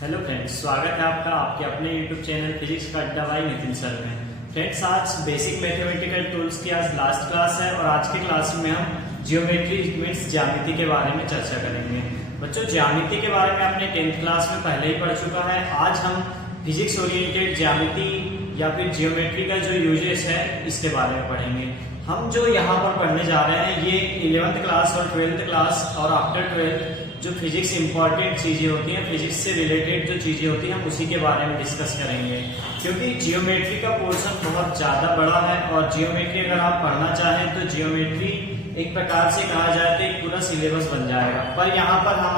Hello friends, स्वागत है आपका आपके अपने यूट्यूब चैनल फिजिक्स का अड्डा बाई नितिन सर में। फ्रेंड्स, आज बेसिक मैथमेटिकल टूल्स की आज लास्ट क्लास है और आज के क्लास में हम जियोमेट्री मीन्स ज्यामिति के बारे में चर्चा करेंगे। बच्चों, ज्यामिति के बारे में आपने 10th क्लास में पहले ही पढ़ चुका है। आज हम फिजिक्स ओरिएंटेड ज्यामिति या फिर जियोमेट्री का जो यूजेस है इसके बारे में पढ़ेंगे। हम जो यहाँ पर पढ़ने जा रहे हैं ये 11th क्लास और 12th क्लास और आफ्टर 12th जो फिजिक्स इंपॉर्टेंट चीजें होती हैं, फिजिक्स से रिलेटेड जो चीजें होती हैं, हम उसी के बारे में डिस्कस करेंगे। क्योंकि जियोमेट्री का पोर्शन बहुत ज्यादा बड़ा है और जियोमेट्री अगर आप पढ़ना चाहें तो जियोमेट्री एक प्रकार से कहा जाए तो एक पूरा सिलेबस बन जाएगा। पर यहाँ पर हम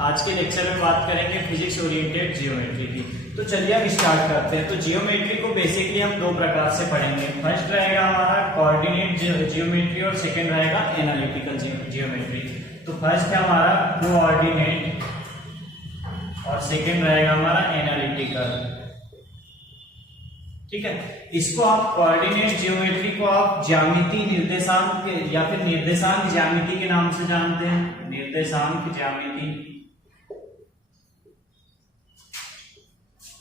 आज के लेक्चर में बात करेंगे फिजिक्स ओरिएंटेड जियोमेट्री की। तो चलिए हम स्टार्ट करते हैं। तो जियोमेट्री को बेसिकली हम दो प्रकार से पढ़ेंगे। फर्स्ट रहेगा हमारा कोऑर्डिनेट जियोमेट्री और सेकंड रहेगा एनालिटिकल जियोमेट्री। तो फर्स्ट है हमारा कोऑर्डिनेट और सेकंड रहेगा हमारा एनालिटिकल। ठीक है, इसको आप कोऑर्डिनेट जियोमेट्री को आप ज्यामिति निर्देशांक या फिर निर्देशांक ज्यामिति के नाम से जानते हैं। निर्देशांक ज्यामिति,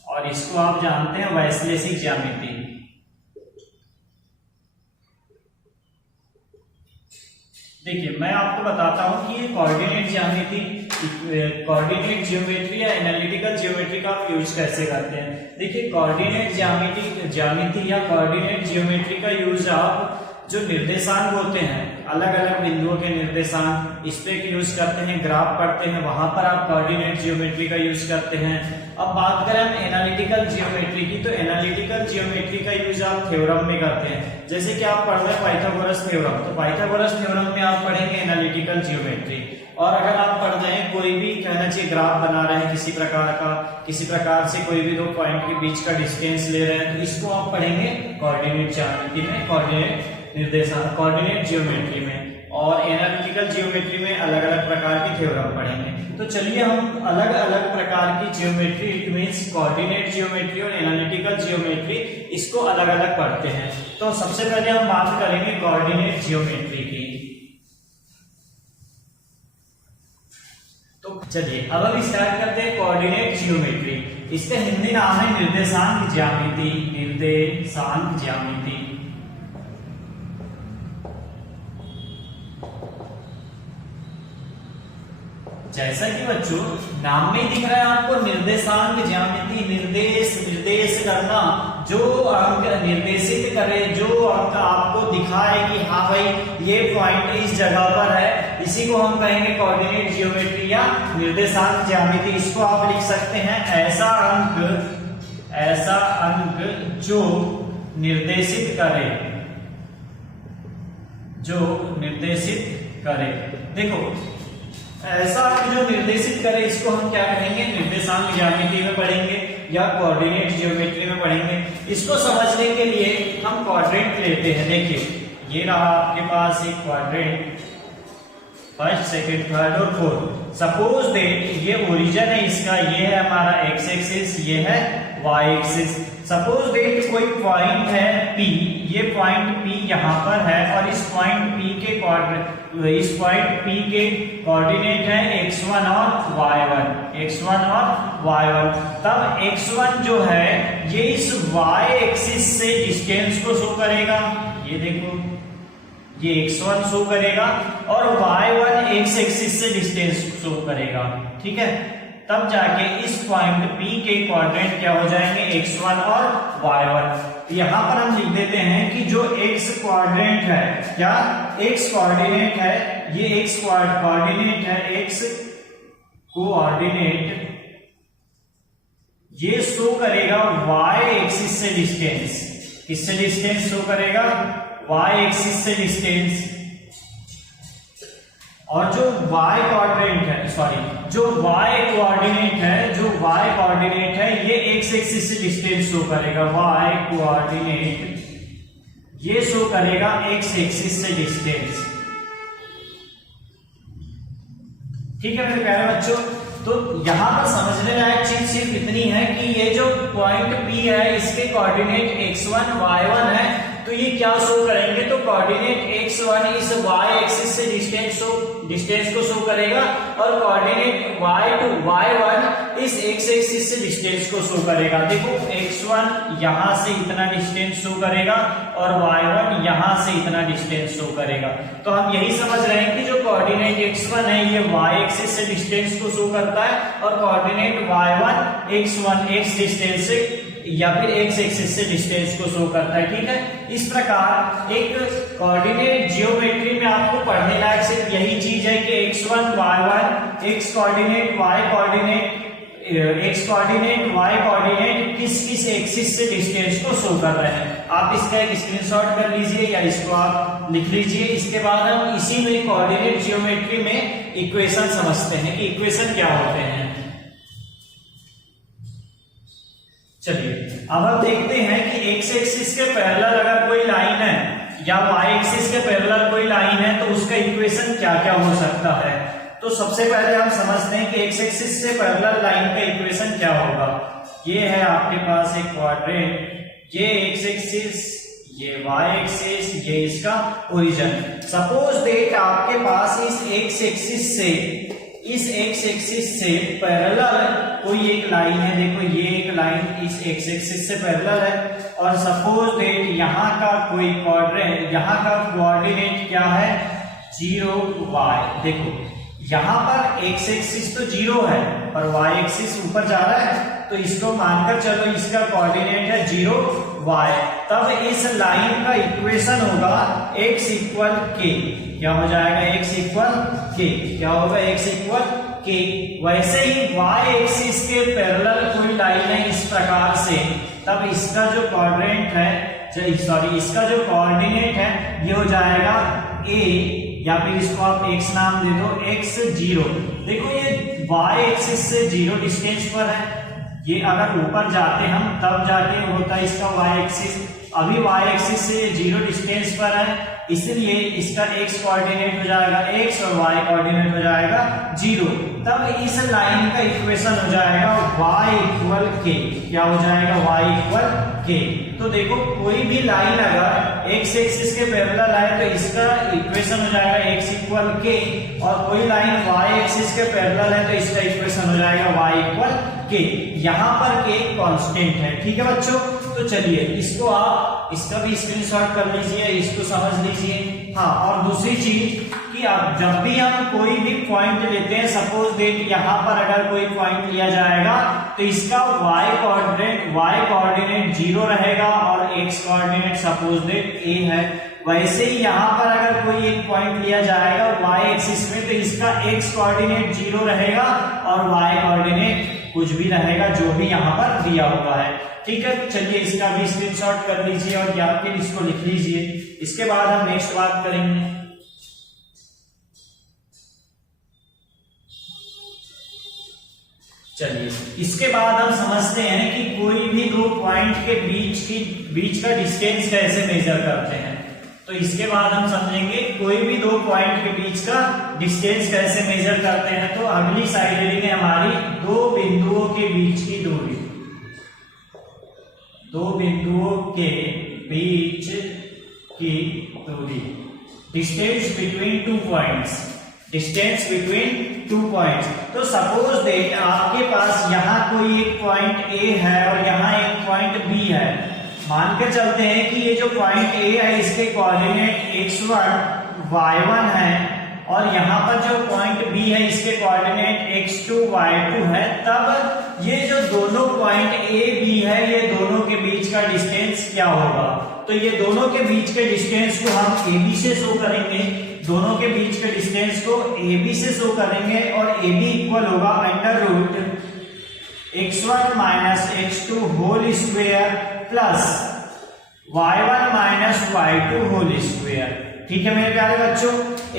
और इसको आप जानते हैं वैश्लेषिक ज्यामिति। देखिए, मैं आपको बताता हूं कि ये कोऑर्डिनेट ज्यामिति, कोऑर्डिनेट जियोमेट्री या एनालिटिकल जियोमेट्री का आप यूज कैसे करते हैं। देखिए, कोऑर्डिनेट ज्यामिति या कोऑर्डिनेट जियोमेट्री का यूज आप जो निर्देशांक होते हैं, अलग अलग बिंदुओं के निर्देशांक, इस पे यूज करते हैं। ग्राफ पढ़ते हैं, वहां पर आप कोऑर्डिनेट जियोमेट्री का यूज करते हैं। अब बात करें हम एनालिटिकल जियोमेट्री की, तो एनालिटिकल जियोमेट्री का यूज आप थ्योरम में करते हैं। जैसे कि आप पढ़ रहे हैं पाइथागोरस थ्योरम, तो पाइथागोरस थ्योरम में आप पढ़ेंगे एनालिटिकल जियोमेट्री। और अगर आप पढ़ रहे हैं कोई भी कहना चाहिए ग्राफ बना रहे हैं किसी प्रकार से कोई भी दो पॉइंट के बीच का डिस्टेंस ले रहे हैं, तो इसको आप पढ़ेंगे कोऑर्डिनेट ज्यामिति में, कोऑर्डिनेट जियोमेट्री में। और एनालिटिकल जियोमेट्री में अलग अलग प्रकार की थ्योरम पढ़ेंगे। तो चलिए हम अलग अलग प्रकार की geometry, it means coordinate geometry और एनालिटिकल जियोमेट्री, इसको अलग अलग पढ़ते हैं। तो सबसे पहले हम बात करेंगे कोऑर्डिनेट जियोमेट्री की। तो चलिए अब हम स्टार्ट करते हैं कोऑर्डिनेट जियोमेट्री। इसका हिंदी नाम है निर्देशांक ज्यामिति। निर्देशांक ज्यामिति। जैसा कि बच्चों नाम में ही दिख रहा है आपको, निर्देशांक ज्यामिति, निर्देश करना, जो अंक निर्देशित करे, जो अंक आपको दिखाए कि हाँ भाई ये पॉइंट इस जगह पर है, इसी को हम कहेंगे कोऑर्डिनेट जियोमेट्री या निर्देशांक ज्यामिति। इसको आप लिख सकते हैं ऐसा अंक जो निर्देशित करे। देखो, ऐसा जो निर्देशित करे इसको हम क्या कहेंगे, निर्देशांक ज्यामिति में पढ़ेंगे या कोऑर्डिनेट जियोमेट्री में पढ़ेंगे। इसको समझने के लिए हम क्वाड्रेंट लेते हैं। देखिए, ये रहा आपके पास एक क्वाड्रेंट, फर्स्ट, सेकंड, थर्ड और फोर्थ। सपोज दैट ये ओरिजिन है इसका, ये है हमारा एक्स एक्सिस, ये है वाई एक्सिस। सपोज दैट कोई पॉइंट है P, ये पॉइंट P यहाँ पर है और इस पॉइंट P के कोऑर्डिनेट है x1 और y1, तब x1 जो है ये इस y एक्सिस से डिस्टेंस को शो करेगा। ये देखो, ये x1 शो करेगा और y1 x एक्सिस से डिस्टेंस शो करेगा। ठीक है, तब जाके इस पॉइंट P के क्वाड्रेंट क्या हो जाएंगे, x1 और y1। यहां पर हम लिख देते हैं कि जो x कोऑर्डिनेट है, क्या x कोऑर्डिनेट है, ये x कोऑर्डिनेट है, x कोऑर्डिनेट ये शो करेगा y एक्सिस से डिस्टेंस। किससे डिस्टेंस शो करेगा, y एक्सिस से डिस्टेंस। और जो y कोऑर्डिनेट है, ये x एक्सिस से डिस्टेंस शो करेगा। y कोऑर्डिनेट ये शो करेगा x एक्सिस से डिस्टेंस। ठीक है मेरे प्यारे बच्चों, तो यहां पर समझने लायक चीज सिर्फ इतनी है कि ये जो पॉइंट P है इसके कोऑर्डिनेट x1 y1 है तो ये क्या शो करेंगे, तो कोऑर्डिनेट x1 इस y एक्सिस से डिस्टेंस को शो करेगा और कोऑर्डिनेट y1 इस x एक्सिस से डिस्टेंस को शो करेगा। देखो x1 यहां से इतना डिस्टेंस शो करेगा और y1 यहां से इतना डिस्टेंस शो करेगा। तो हम यही समझ रहे हैं कि जो कोऑर्डिनेट x1 है ये y एक्सिस से डिस्टेंस को शो करता है और कोऑर्डिनेट y1 x डिस्टेंस से या फिर x एक्सिस से डिस्टेंस को शो करता है। ठीक है, इस प्रकार एक कोऑर्डिनेट जियोमेट्री में आपको पढ़ने लायक सिर्फ यही चीज है कि x1 y1 x coordinate y coordinate किस एक्सिस से डिस्टेंस को शो कर रहे हैं। आप इसका एक स्क्रीनशॉट कर लीजिए या इसको आप लिख लीजिए। इसके बाद हम इसी में कोऑर्डिनेट जियोमेट्री में इक्वेशन समझते हैं कि इक्वेशन क्या होते हैं। चलिए अब हम देखते हैं कि x एक्सिस के पैरेलल अगर कोई लाइन है या y एक्सिस के पैरेलल कोई लाइन है तो उसका इक्वेशन क्या क्या हो सकता है। तो सबसे पहले हम समझते हैं कि x एक्सिस से पैरेलल लाइन का इक्वेशन क्या होगा। ये है आपके पास एक क्वाड्रेंट, ये x एक्सिस, ये y एक्सिस, ये इसका ओरिजिन। सपोज दैट आपके पास इस x एक्सिस से पैरेलल कोई एक लाइन है। देखो ये एक लाइन इस x एक्सिस से पैरेलल है और सपोज दैट यहाँ का कोऑर्डिनेट क्या है, 0y। देखो यहाँ पर x एक्सिस तो 0 है और y एक्सिस ऊपर जा रहा है, तो इसको मानकर चलो इसका कोऑर्डिनेट है 0y। तब इस लाइन का इक्वेशन होगा x इक्वल k। क्या हो जाएगा, x इक्वल k। क्या होगा, x इक्वल k। वैसे ही y एक्सिस के पैरेलल कोई लाइन है इस प्रकार से, तब इसका जो कोऑर्डिनेट है, इसका जो कोऑर्डिनेट है ये हो जाएगा a, या फिर इसको आप x नाम दे दो, x 0। देखो ये y एक्सिस से 0 डिस्टेंस पर है, ये अगर ऊपर जाते हम तब जाके होता है इसका y एक्सिस। अभी y एक्सिस से 0 डिस्टेंस पर है, इसलिए इसका x कोऑर्डिनेट हो जाएगा x और y कोऑर्डिनेट हो जाएगा 0। तब इस लाइन का इक्वेशन हो जाएगा y इक्वल k। क्या हो जाएगा, y इक्वल k। तो देखो कोई भी लाइन अगर x एक्सिस के पैरेलल है तो इसका इक्वेशन हो जाएगा x इक्वल k, और कोई लाइन y एक्सिस के पैरेलल है तो इसका इक्वेशन हो जाएगा y इक्वल k। यहाँ पर k कांस्टेंट है। ठीक है बच्चों, तो चलिए इसको आप इसका भी स्क्रीनशॉट कर लीजिए, इसको समझ लीजिए। हाँ, और दूसरी चीज कि अब जब भी हम कोई भी पॉइंट लेते हैं, सपोज दैट यहाँ पर अगर कोई पॉइंट लिया जाएगा तो इसका y कोऑर्डिनेट 0 रहेगा और x coordinate suppose that a है। वैसे ही यहाँ पर अगर कोई एक पॉइंट लिया जाएगा y एक्सिस में तो इसका x कोऑर्डिनेट 0 रहेगा और y कोऑर्डिनेट कुछ भी रहेगा जो भी यहाँ पर दिया हुआ है। ठीक है, चलिए इसका भी स्क्रीनशॉट कर लीजिए और या फिर इसको लिख लीजिए। इसके बाद हम नेक्स्ट बात करेंगे। चलिए इसके बाद हम समझते हैं कि कोई भी दो पॉइंट के बीच का डिस्टेंस कैसे मेजर करते हैं। तो इसके बाद हम समझेंगे कोई भी दो पॉइंट के बीच का डिस्टेंस कैसे मेजर करते हैं। तो अगली साइड लेंगे हमारी दो बिंदुओं के बीच की दूरी, दो बिंदुओं के बीच की दूरी, distance between two points, distance between two points. तो सपोज दैट आपके पास यहाँ कोई एक पॉइंट A है और यहाँ एक पॉइंट B है। मानकर चलते हैं कि ये जो पॉइंट A है इसके कोऑर्डिनेट x1 y1 है और यहाँ पर जो पॉइंट B है इसके कोऑर्डिनेट x2 y2 है। तब ये जो दोनों पॉइंट A B है ये दोनों के बीच का डिस्टेंस क्या होगा। तो ये दोनों के बीच के डिस्टेंस को हम AB से शो करेंगे, दोनों के बीच के डिस्टेंस को AB से शो करेंगे और AB इक्वल होगा under root x1 minus x2 whole square plus y1 minus y2 whole square. ठीक है मेरे प्यारे बच्चों,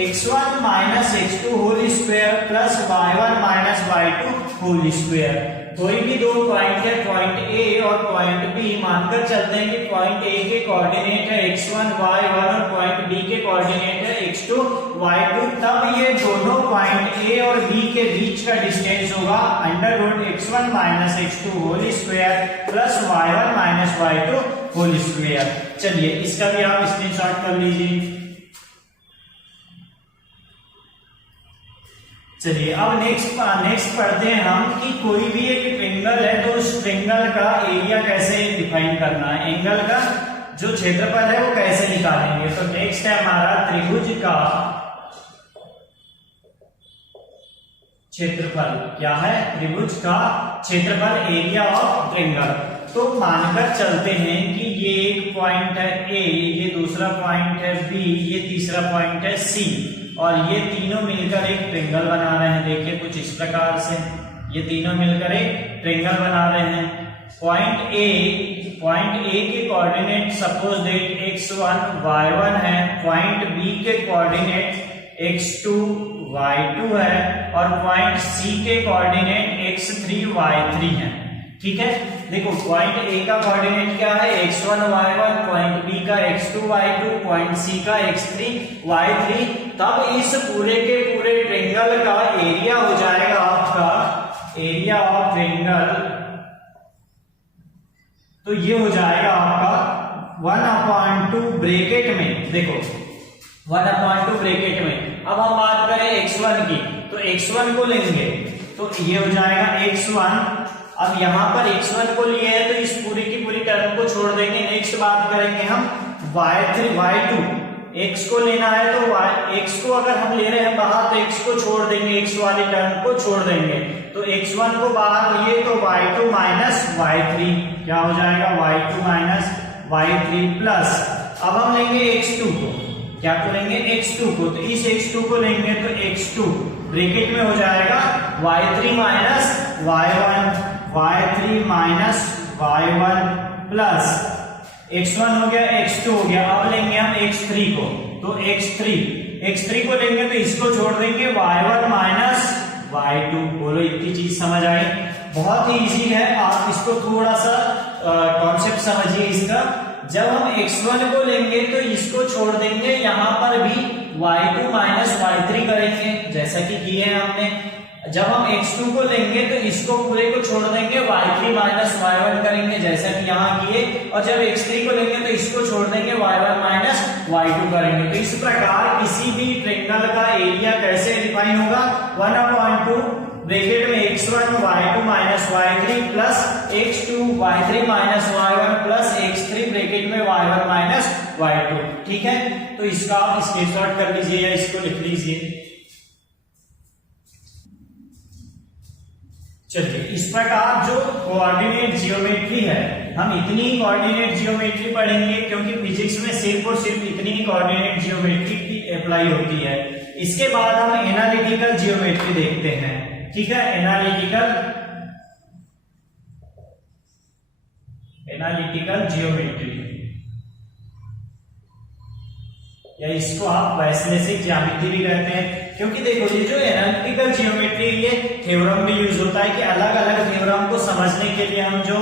x1 minus x2 whole square plus y1 minus y2 whole square. कोई भी दो पॉइंट है, पॉइंट A और पॉइंट B, मानकर चलते हैं कि पॉइंट A के कोऑर्डिनेट है x1 y1 और पॉइंट B के कोऑर्डिनेट है x2 y2। तब ये दोनों पॉइंट A और B के बीच का डिस्टेंस होगा under root x1 minus x2 whole square plus y1 minus y2 whole square. चलिए इसका भी आप स्क्रीनशॉट कर लीजिए। चलिए अब नेक्स्ट पढ़ते हैं हम कि कोई भी एक ट्रायंगल है तो उस ट्रायंगल का एरिया कैसे डिफाइन करना है, एंगल का जो क्षेत्रफल है वो कैसे निकालेंगे। तो नेक्स्ट है हमारा त्रिभुज का क्षेत्रफल। क्या है? त्रिभुज का क्षेत्रफल, एरिया ऑफ ट्रायंगल। तो मानकर चलते हैं कि ये एक पॉइंट है ए, ये दूसरा पॉइंट है बी, ये तीसरा पॉइंट है सी, और ये तीनों मिलकर एक ट्रायंगल बना रहे हैं। देखिए कुछ इस प्रकार से ये तीनों मिलकर एक ट्रायंगल बना रहे हैं। पॉइंट ए के coordinate suppose that x1 y1 है, पॉइंट बी के कोऑर्डिनेट x2 y2 है, और पॉइंट सी के कोऑर्डिनेट x3 y3 है। ठीक है, देखो पॉइंट ए का कोऑर्डिनेट क्या है x1 y1, पॉइंट बी का x2 y2, पॉइंट सी का x3 y3। तब इस पूरे के पूरे ट्रायंगल का एरिया हो जाएगा आपका एरिया ऑफ ट्रायंगल, तो ये हो जाएगा आपका 1/2 ब्रैकेट में। देखो 1/2 ब्रैकेट में। अब हम बात करें x1 की, तो x1 को लेंगे तो ये हो जाएगा x1। अब यहां पर x1 को लिए है तो इस पूरी की पूरी टर्म को छोड़ देंगे। नेक्स्ट बात करेंगे हम y3 y2, x को लेना है तो x को अगर हम ले रहे हैं बाहर तो x को छोड़ देंगे, x वाली टर्म को छोड़ देंगे। तो x1 को बाहर लिए तो y2 माइनस y3 क्या हो जाएगा, y2 माइनस y3 प्लस। अब हम लेंगे x2 को, क्या को लेंगे x2 को, तो इस x2 को लेंगे तो x2 ब्रैकेट में हो जाएगा y3 minus y1, y3 minus y1 plus x1 हो गया, x2 हो गया। अब लेंगे हम x3 को, तो x3 को लेंगे तो इसको छोड़ देंगे y1 माइनस y2। बोलो इतनी चीज समझ आई? बहुत ही इजी है, आप इसको थोड़ा सा कॉन्सेप्ट समझिए इसका। जब हम x1 को लेंगे तो इसको छोड़ देंगे, यहां पर भी y2 माइनस y3 करेंगे जैसा कि किए हैं हमने। जब हम x2 को लेंगे तो इसको पूरे को छोड़ देंगे, y3 माइनस y1 करेंगे जैसा कि यहाँ किए। और जब x3 को लेंगे तो इसको छोड़ देंगे, y1 माइनस y2 करेंगे। तो इस प्रकार किसी भी ट्रायंगल का एरिया कैसे डिफाइन होगा, 1/2 ब्रैकेट में x1 y2 minus y3 plus x2 y3 minus y1 plus x3 bracket में y1 माइनस y2। ठीक है, तो इसका आप स्क्रीनशॉट कर लीजिए या इसको लिख लीजिए। चलिए इस प्रकार जो कोऑर्डिनेट जियोमेट्री है, हम इतनी ही कोऑर्डिनेट जियोमेट्री पढ़ेंगे क्योंकि फिजिक्स में सिर्फ और सिर्फ इतनी ही कोऑर्डिनेट जियोमेट्री की अप्लाई होती है। इसके बाद हम एनालिटिकल जियोमेट्री देखते हैं। ठीक है, एनालिटिकल जियोमेट्री, या इसको आप वैश्लेषिक ज्यामिति भी कहते हैं। क्योंकि देखो ये जो एनालिटिकल जियोमेट्री, ये थ्योरम भी यूज होता है कि अलग अलग थ्योरम को समझने के लिए हम जो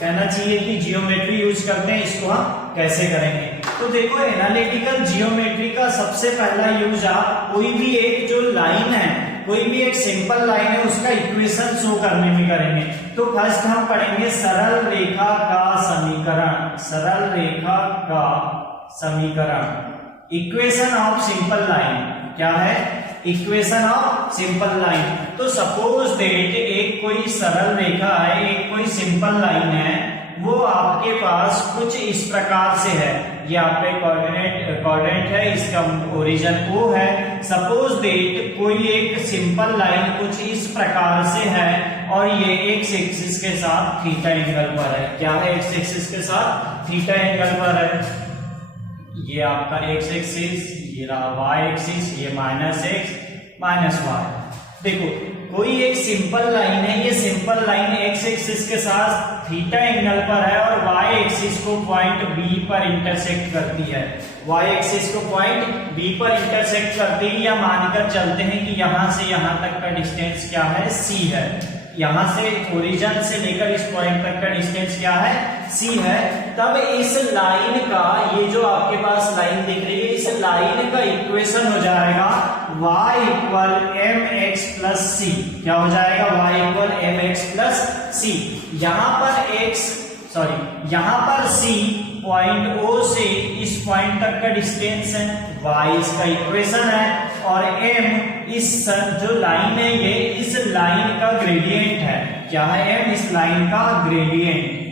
कहना चाहिए कि जियोमेट्री यूज करते हैं, इसको हम कैसे करेंगे। तो देखो एनालिटिकल जियोमेट्री का सबसे पहला यूज आप कोई भी एक जो लाइन है, कोई भी एक सिंपल लाइन है, उसका इक्वेशन शो करने में करेंगे। तो फर्स्ट हम पढ़ेंगे सरल रेखा का समीकरण, सरल रेखा का समीकरण, इक्वेशन ऑफ सिंपल लाइन। क्या है? Equation of simple line. तो सपोज दैट एक कोई सरल रेखा है, एक कोई सिंपल लाइन है, वो आपके पास कुछ इस प्रकार से है। ये आपके कोऑर्डिनेट है, इसका ओरिजिन O है। सपोज दैट कोई एक सिंपल लाइन कुछ इस प्रकार से है और ये एक्स एक्सिस के साथ थीटा एंगल पर है। क्या है? एक्स एक्सिस के साथ थीटा एंगल पर है। ये आपका एक्स एक्सिस, ये रहा वाई एक्सिस, ये माइनस एक्स माइनस वाई। देखो कोई एक सिंपल लाइन है, ये सिंपल लाइन एक्स एक्सिस के साथ थीटा एंगल पर है और वाई एक्सिस को पॉइंट बी पर इंटरसेक्ट करती है। वाई एक्सिस को पॉइंट बी पर इंटरसेक्ट करती है, या मानकर चलते हैं कि यहां से यहां तक का डिस्टेंस क्या है, सी है। यहां से ओरिजिन से लेकर इस पॉइंट तक का डिस्टेंस क्या है, सी है। तब इस लाइन का, ये जो आपके पास लाइन दिख रही है, इस लाइन का इक्वेशन हो जाएगा y equal M X plus C. क्या हो जाएगा? y equal M X plus C. यहां पर x सॉरी यहाँ पर C पॉइंट O से इस पॉइंट तक का डिस्टेंस है, y इसका इक्वेशन है, और m इस जो लाइन है ये इस लाइन का ग्रेडियंट है। क्या है m? इस लाइन का ग्रेडियंट,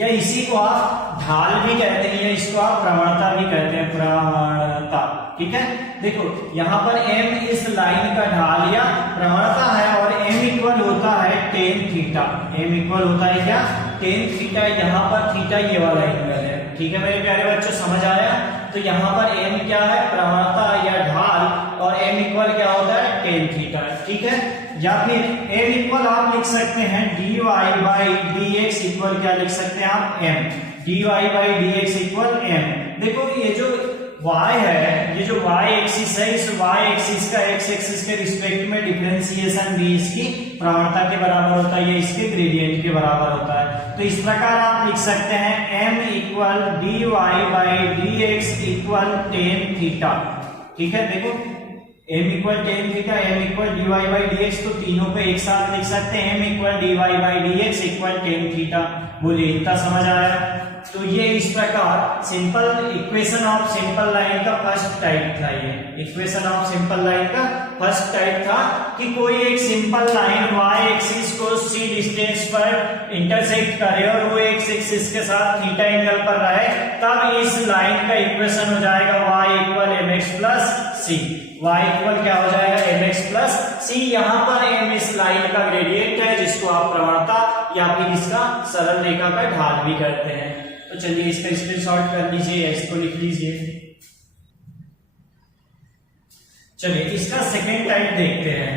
या इसी को आप ढाल भी कहते हैं, या इसको आप प्रवणता भी कहते हैं, प्रवणता। ठीक है, देखो यहाँ पर m इस लाइन का ढाल या प्रवणता है, और m इक्वल होता है tan थीटा। m इक्वल होता है क्या? tan theta. यहाँ पर थीटा ये वाला एंगल है। ठीक है मेरे प्यारे बच्चों, समझ आया? तो यहाँ पर m क्या है? प्रवणता या ढाल, और m इक्वल क्या होता है? tan theta. ठीक है, या फिर m इक्वल आप लिख सकते हैं dy बाई dx इक्वल क्या लिख सकते हैं आप? m। dy by dx equal m। देखो ये जो y है, ये जो y एक्सिस है, इस y एक्सिस का x एक्सिस के रिस्पेक्ट में डिफरेंशिएशन भी इसकी प्रवणता के बराबर होता है, ये इसके ग्रेडियंट के बराबर होता है। तो इस प्रकार आप लिख सकते हैं m equal dy by dx equal tan theta. ठीक है, देखो m equal tan theta, m equal dy by dx, तो तीनों पे एक साथ लिख सकते हैं m equal dy by dx equal tan theta. बोलिए इतना समझ आया? तो ये इस प्रकार simple equation of simple line का फर्स्ट टाइप था। ये इक्वेशन ऑफ सिंपल लाइन का फर्स्ट टाइप था कि कोई एक सिंपल लाइन y एक्सिस को c डिस्टेंस पर इंटरसेक्ट करे और वो x एक्सिस के साथ थीटा एंगल पर रहे, तब इस लाइन का इक्वेशन हो जाएगा y equal mx plus c। y equal क्या हो जाएगा? mx plus c। यहाँ पर m इस लाइन का ग्रेडियंट है, जिसको आप प्रवणता या फिर इसका सरल रेखा का ढाल भी करते हैं। तो चलिए इसका स्क्रीनशॉट कर लीजिए, इसको लिख लीजिए। चलिए इसका सेकेंड टाइप देखते हैं।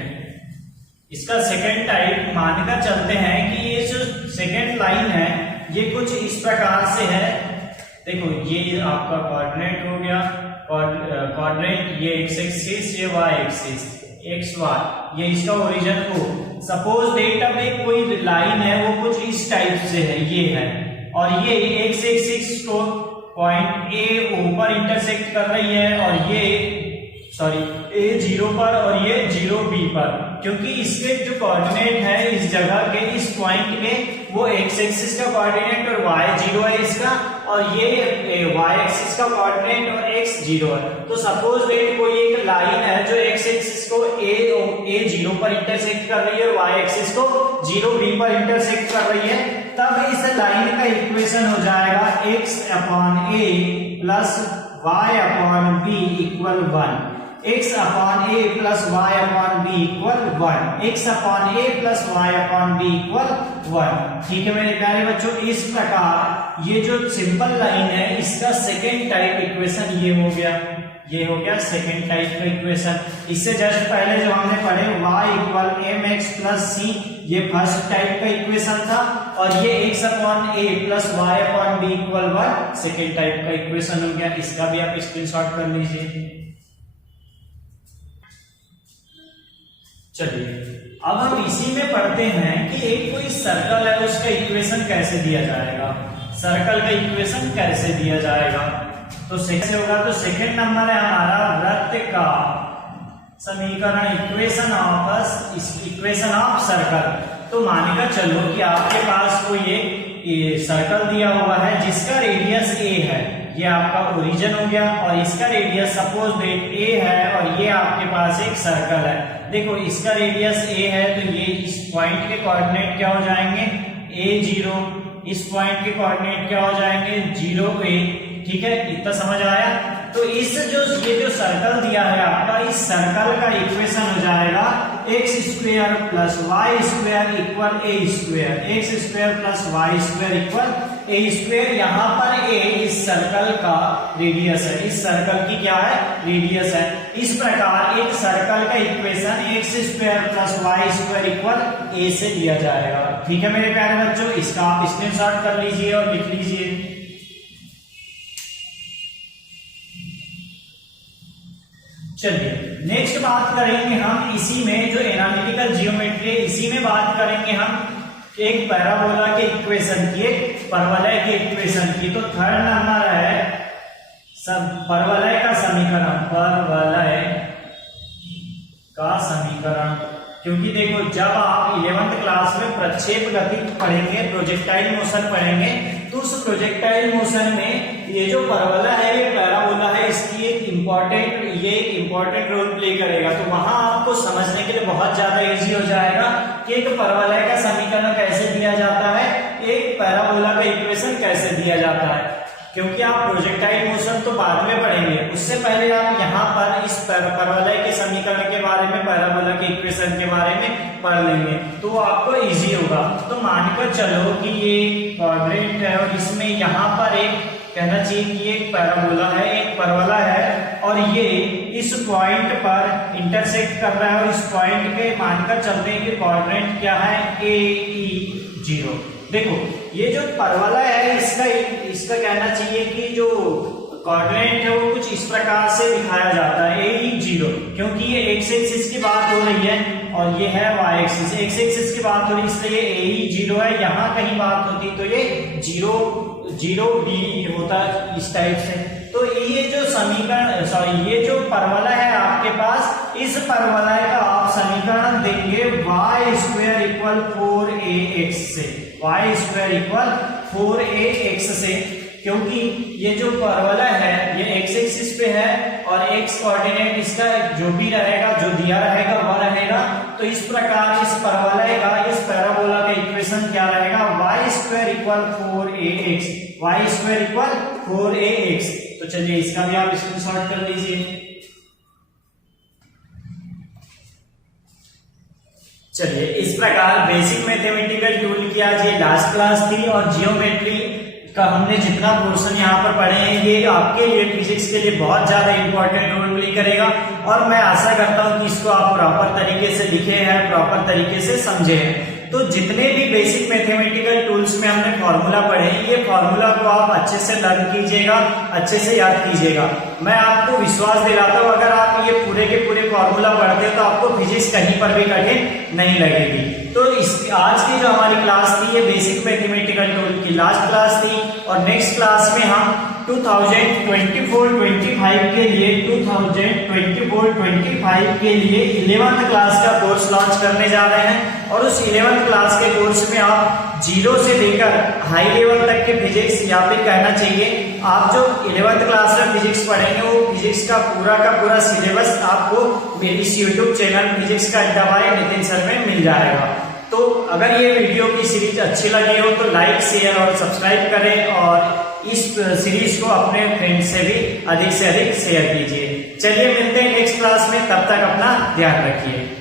इसका सेकेंड टाइप मानकर चलते हैं कि ये जो सेकेंड लाइन है ये कुछ इस प्रकार से है। देखो ये आपका कोऑर्डिनेट हो गया, कोऑर्डिनेट ये x एक्सिस, ये y एक्सिस, x y, ये इसका ओरिजिन हो। सपोज दैट अब एक कोई लाइन है वो कुछ इस टाइप से है, ये है, और ये x एक्सिस को पॉइंट a O पर इंटरसेक्ट कर रही है, और ये सॉरी a 0 पर और ये 0 b पर, क्योंकि इसके जो कोऑर्डिनेट है इस जगह के, इस पॉइंट के, वो x एक्सिस का कोऑर्डिनेट और y 0 है इसका, और ये y एक्सिस का कोऑर्डिनेट और x 0 है। तो सपोज दैट कोई एक लाइन है जो x एक्सिस को a 0 पर इंटरसेक्ट कर रही है और y एक्सिस को 0 b पर इंटरसेक्ट कर रही है, तब इस लाइन का इक्वेशन हो जाएगा x upon a plus y upon b equal 1। x upon a plus y upon b equal 1। x upon a plus y upon b equal 1। ठीक है मेरे प्यारे बच्चों, इस प्रकार ये जो सिंपल लाइन है इसका सेकेंड टाइप इक्वेशन ये हो गया, ये हो गया सेकेंड टाइप का इक्वेशन। इससे जस्ट पहले जो हमने पढ़े y equal mx plus c, ये फर्स्ट टाइप का इक्वेशन था, और ये x upon a plus y upon b equal 1 second type का इक्वेशन हो गया। इसका भी आप स्क्रीनशॉट कर लीजिए। चलिए अब हम इसी में पढ़ते हैं कि एक कोई सर्कल है उसका इक्वेशन कैसे दिया जाएगा। सर्कल का इक्वेशन कैसे दिया जाएगा तो सेकंड होगा। तो सेकंड नंबर है हमारा वृत्त का समीकरण, इक्वेशन ऑफ सर्कल। तो मानकर चलो कि आपके पास कोई एक सर्कल दिया हुआ है जिसका रेडियस a है, ये आपका ओरिजिन हो गया, और इसका रेडियस सपोज दैट a है, और ये आपके पास एक सर्कल है। देखो इसका रेडियस a है, तो ये इस पॉइंट के कोऑर्डिनेट क्या हो जाएंगे? a0। इस पॉइंट के कोऑर्डिनेट क्या हो जाएंगे? 0a। ठीक है, इतना समझ आया? तो इस ये जो सर्कल दिया है आपका, इस सर्कल का इक्वेशन हो जाएगा X square plus Y square equal A square. X square plus Y square equal A square. यहाँ पर ए इस सर्कल का रेडियस है, इस सर्कल की क्या है? रेडियस है। इस प्रकार एक सर्कल का equation X square plus Y square equal A से दिया जाएगा। ठीक है मेरे प्यारे बच्चों, इसका आप स्क्रीनशॉट कर लीजिए और लिख लीजिए। चलिए नेक्स्ट बात करेंगे हम इसी में, जो एनालिटिकल जियोमेट्री, इसी में बात करेंगे हम एक पैराबोला के इक्वेशन की, एक परवलय के इक्वेशन की। तो थर्ड नंबर है परवलय का समीकरण। परवलय का समीकरण क्योंकि देखो जब आप 11th क्लास में प्रक्षेप गति पढ़ेंगे, प्रोजेक्टाइल मोशन पढ़ेंगे, तो उस प्रोजेक्टाइल मोशन में ये जो परवलय है, ये पैराबोला है, इसकी एक इम्पोर्टेंट रोल प्ले करेगा। तो वहां आपको समझने के लिए बहुत ज्यादा इजी हो जाएगा कि एक परवलय का समीकरण कैसे दिया जाता है, एक पैराबोला का इक्वेशन कैसे दिया जाता है। क्योंकि आप प्रोजेक्टाइल मोशन तो बाद में पढ़ेंगे, उससे पहले आप यहाँ पर इस परवलय के समीकरण के बारे में, पैराबोला के इक्वेशन के बारे में पढ़ लेंगे, तो वो आपको इजी होगा। तो मानकर चलो कि ये क्वाड्रेंट है और इसमें यहाँ पर एक कहना चाहिए कि एक पैराबोला है, एक परवलय है, और ये इस पॉइंट पर इंटरसेक्ट कर रहा है, और इस पॉइंट पे मानकर चलते हैं कि क्वाड्रेंट क्या है, AE0। देखो ये जो परवलय है, इसका कहना चाहिए कि जो क्वाड्रेंट है वो कुछ इस प्रकार से दिखाया जाता है, AE0, क्योंकि ये एक्स एक्सिस की बात हो रही है और ये है वाई एक्सिस। एक्स एक्सिस की बात हो रही है इसलिए AE0 है। यहाँ कहीं बात होती तो ये 0 B होता इस टाइप से। तो ये जो ये जो परवलय है आपके पास, इस परवलय का आप समीकरण देंगे y² इक्वल 4ax से, y² इक्वल 4ax से, क्योंकि ये जो परवलय है ये x एक्सिस पे है और x कोऑर्डिनेट इसका जो भी रहेगा, जो दिया रहेगा वह रहेगा। तो इस प्रकार इस परवलय का, इस पैराबोला का इक्वेशन क्या रहेगा, y² equal 4ax, y² equal 4ax। तो चलिए इसका भी आप स्क्रीनशॉट कर लीजिए। चलिए इस प्रकार बेसिक मैथमेटिकल टूल की आज ये लास्ट क्लास थी, और जियोमेट्री का हमने जितना पोर्शन यहाँ पर पढ़े हैं ये आपके लिए, फिजिक्स के लिए बहुत ज्यादा इंपॉर्टेंट रोल प्ले करेगा। और मैं आशा करता हूँ कि इसको आप प्रॉपर तरीके से लिखे हैं, प्रॉपर तरीके से समझे हैं। तो जितने भी बेसिक मैथमेटिकल टूल्स में हमने फॉर्मूला पढ़े हैं, ये फॉर्मूला को आप अच्छे से लर्न कीजिएगा, अच्छे से याद कीजिएगा। मैं आपको विश्वास दिलाता हूँ अगर आप ये पूरे के पूरे फॉर्मूला पढ़ते हो तो आपको फिजिक्स कहीं पर भी कठिन नहीं लगेगी। तो आज की जो हमारी क्लास थी ये बेसिक मैथमेटिकल टूल की लास्ट क्लास थी, और नेक्स्ट क्लास में हम 2024-25 के लिए 2024-25 के लिए 11th क्लास का कोर्स लॉन्च करने जा रहे हैं। और उस 11th क्लास के कोर्स में आप 0 से लेकर हाई लेवल तक के फिजिक्स, या फिर कहना चाहिए आप जो 11th क्लास में फिजिक्स पढ़ेंगे वो फिजिक्स का पूरा सिलेबस आपको मेरी इस यूट्यूब चैनल फिजिक्स का अड्डा बाय नितिन सर में मिल जाएगा। तो अगर ये वीडियो की सीरीज अच्छी लगी हो तो लाइक, शेयर और सब्सक्राइब करें, और इस सीरीज को अपने फ्रेंड से भी अधिक से अधिक शेयर कीजिए। चलिए मिलते हैं नेक्स्ट क्लास में, तब तक अपना ध्यान रखिए।